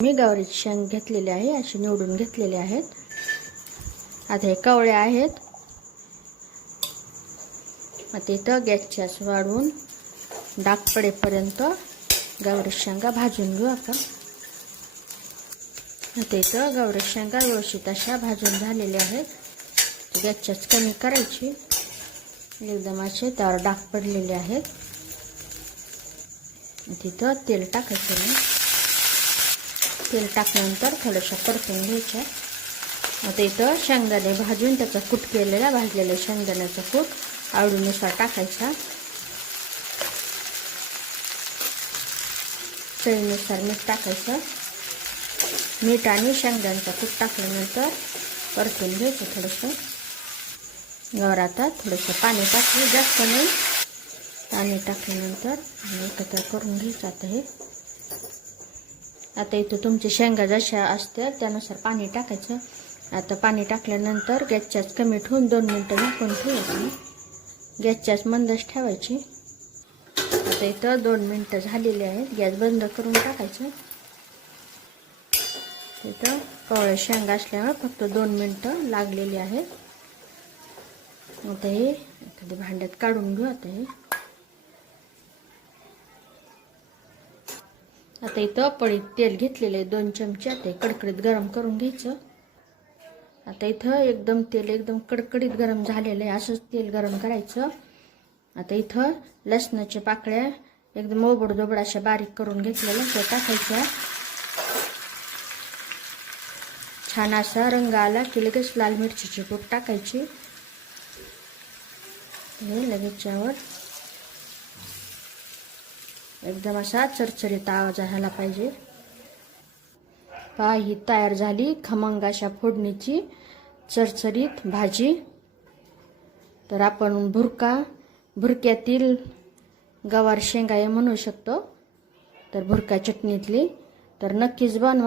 मी गवारीची शेंग घेतलेली आहे, अशी निवडून घेतलेले आहेत. आता हे कवळ्या आहेत. आता इथं गॅसची आच वाढवून डाग पडेपर्यंत गवारी शेंगा भाजून घेऊ आपण. आता इथं गवारी शेंगा व्यवस्थित अशा भाजून झालेल्या आहेत. गॅसची आच कमी करायची. एकदम असे त्यावर डाग पडलेले आहेत. तिथं तेल टाकायचं नाही. तेल टाकल्यानंतर थोडंसं परतून घ्यायचं. आता इथं शेंगदाणे भाजून त्याचा कूट केलेला भाजलेला शेंगदाण्याचा कूट आवडीनुसार टाकायचा. चवीनुसार मीठ टाकायचं. मीठ आणि शेंगदाण्याचा कूट टाकल्यानंतर परतून घ्यायचं थोडंसं. यावर आता थोडंसं पाणी टाकलं, जास्त नाही. पाणी टाकल्यानंतर एकत्र करून घ्यायचं. आता इथं तुमच्या शेंगा जशा असतात त्यानुसार पाणी टाकायचं. आता पाणी टाकल्यानंतर गॅसची आच कमी ठेवून 2 मिनिटं झाकून ठेवायचं. गॅसची आच मंदच ठेवायची. आता इथं 2 मिनिटं झालेली आहेत. गॅस बंद करून टाकायचं. इथं कवळ्या शेंगा असल्यामुळे फक्त 2 मिनिटं लागलेली आहेत. आता हे एखाद्या भांड्यात काढून घेऊ. आता इथं पळीत तेल घेतलेले 2 चमचे. आता कडकडीत गरम करून घ्यायचं. आता इथं तेल एकदम कडकडीत गरम झालेलं आहे. असंच तेल गरम करायचं. आता इथं लसणाच्या पाकळ्या एकदम ओबडधोबड अशा बारीक करून घेतलेल्या त्या टाकायच्या. छान असा रंग आला की लगेच लाल मिरचीची पूड टाकायची. हे लगेच यावर एकदम असा चरचरीत आवाज झाला पाहिजे. पहा, ही तयार झाली खमंग अशा फोडणीची चरचरीत भाजी. तर आपण भुरक्यातील गवार शेंगा म्हणू शकतो. तर भुरका चटणीतली तर नक्कीच बनवा.